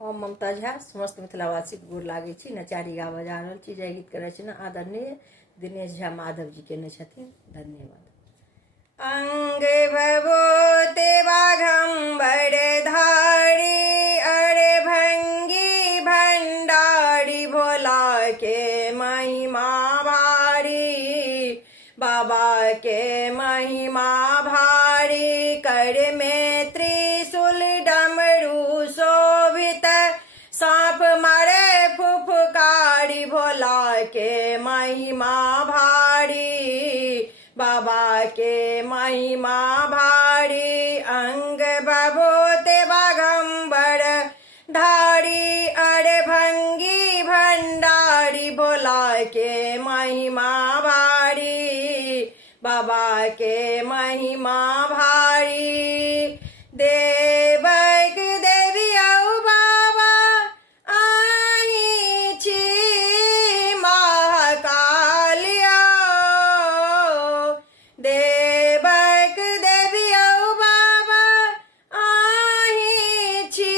हम ममता झा समस्त मिथिलावासी के गोर लागे छी। नचारी गाबऽ जा रहल छी। जय गीत करे छी ना आदरणीय दिनेश झा माधव जी केने छथिन। धन्यवाद। अंग भवोते बाघंबर धारी अरे भंगी भंडारी भोला के महिमा भारी, बाबा के महिमा भारी। कर में त्रिशूल डमरू शोभित, सांप मारे फुफकारी भोला के महिमा भारी, बाबा के महिमा भारी। अंग बभूते बाघंबर धारी अरे भंगी भंडारी भोला के महिमा भारी, बाबा के महिमा भारी। देवक देवी औ बाबा आही छी महाकालिया, देवक देवी औ बाबा आही छी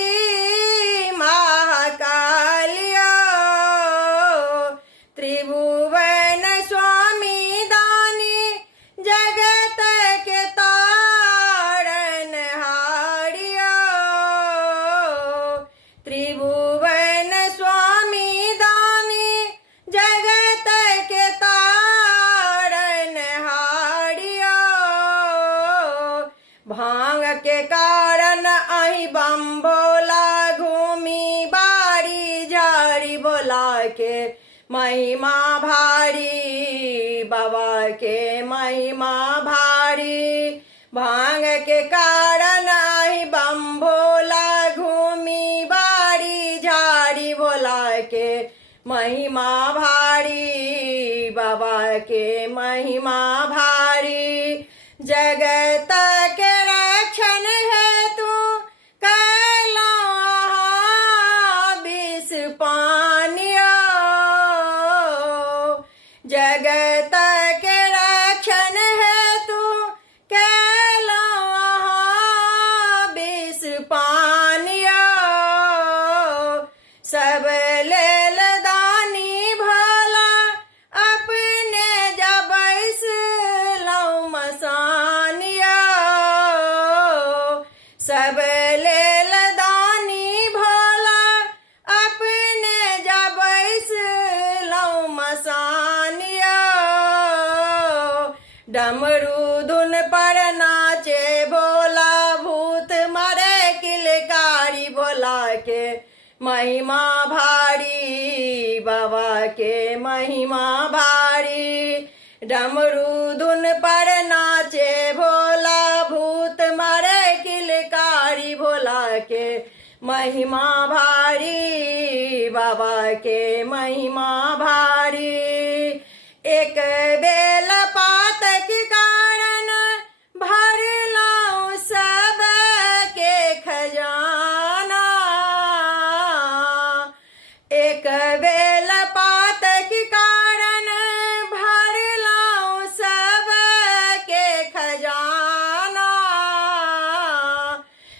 महाकालिया। त्रिभुवन स्वामी दानी जगत के तारन हारिया, त्रिभुवन स्वामी दानी जगत के तारन हारिया। भांग के कारण अहि बम भोला घूमी बारी झाड़ी भोला के महिमा भारी, बाबा के महिमा भारी। भांग के कारण अहि बम भोला घूमी बारी झाड़ी भोला के महिमा भारी, बाबा के महिमा भारी। जगत के रक्षण हेतु कैला विष पानिया, जगत के रक्षण हेतु कैला विष पानिया। सब लेल दानी भला अपने जबैस लौ मसानिया, सब लेल दानी भला अपने जबैस लौ मसानिया। डमरू धुन पर नाचे भोला भूत मरे किलकारी भोला के महिमा भारी, बाबा के महिमा भारी। डमरू धुन पर नाचे भोला भूत मरे किलकारी भोला के महिमा भारी, बाबा के महिमा भारी। एक बेल पात के कारण भर लाऊं सब के खजाना, एक बेल पात के कारण भर लाऊं सब के खजाना।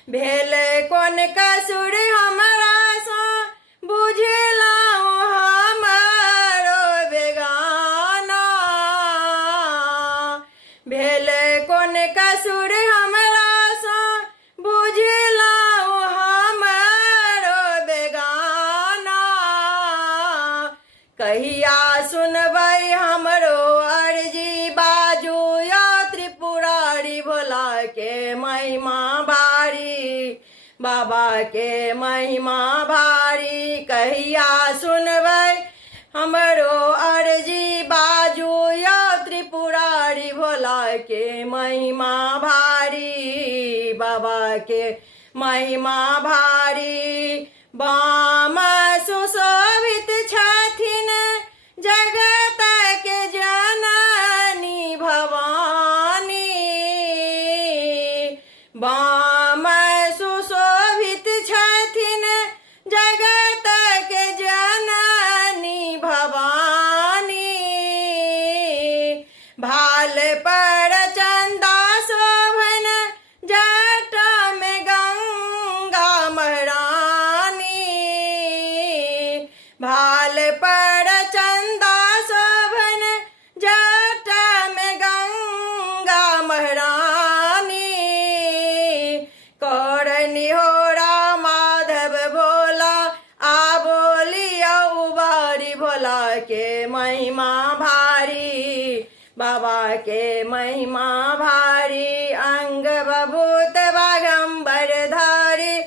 भेल कोन कसुर हमरा सा बुझलाऊं हमारो बेगाना, भेल कोन कसुर हमरा सा बुझलाऊं हमारो बेगाना। कहिया सुनबै हमरो अर्जी बाजू या त्रिपुरारी भोला के महिमा भारी, बाबा के महिमा भारी। कहिया सुनबै हमरो अर्जी बाजू या त्रिपुरारी भोला के महिमा भारी, बाबा के महिमा भारी। बाम सुशोभित छथिन जगत के जननी भवानी, बाम सुशोभित छथिन जगत के जननी भवानी। भाल पर चंदा शोभन जटा में गंगा महारानी, भाल पर चंदा शोभन जटा में गंगा महारानी करनी होरा माधव भोला आ बोलिया उबारी भोला के महिमा भारी बाबा के महिमा भारी अंग बभूत बागंबर धारी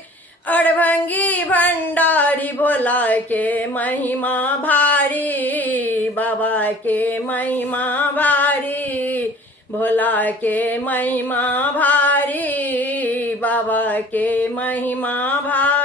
अड़भंगी भंडारी भोला के महिमा भारी बाबा के महिमा भारी भोला के महिमा भारी बाबा के महिमा भारी।